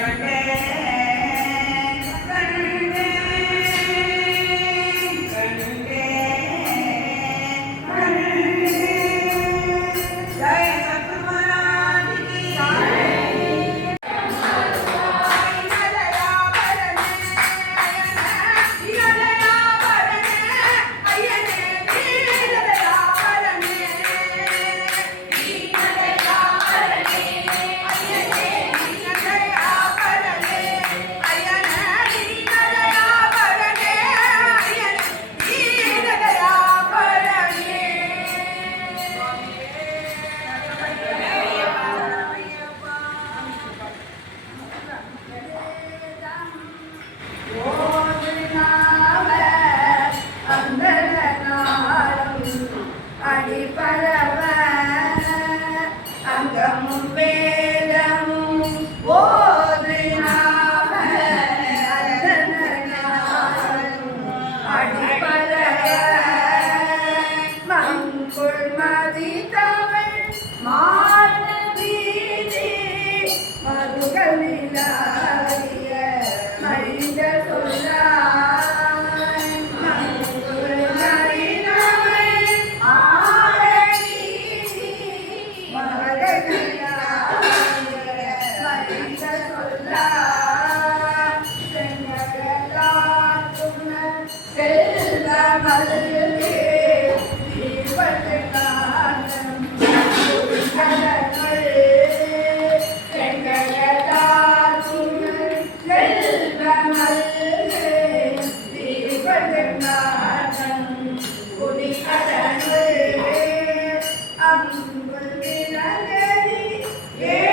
Bye. மனித சொல்லாய் ஏ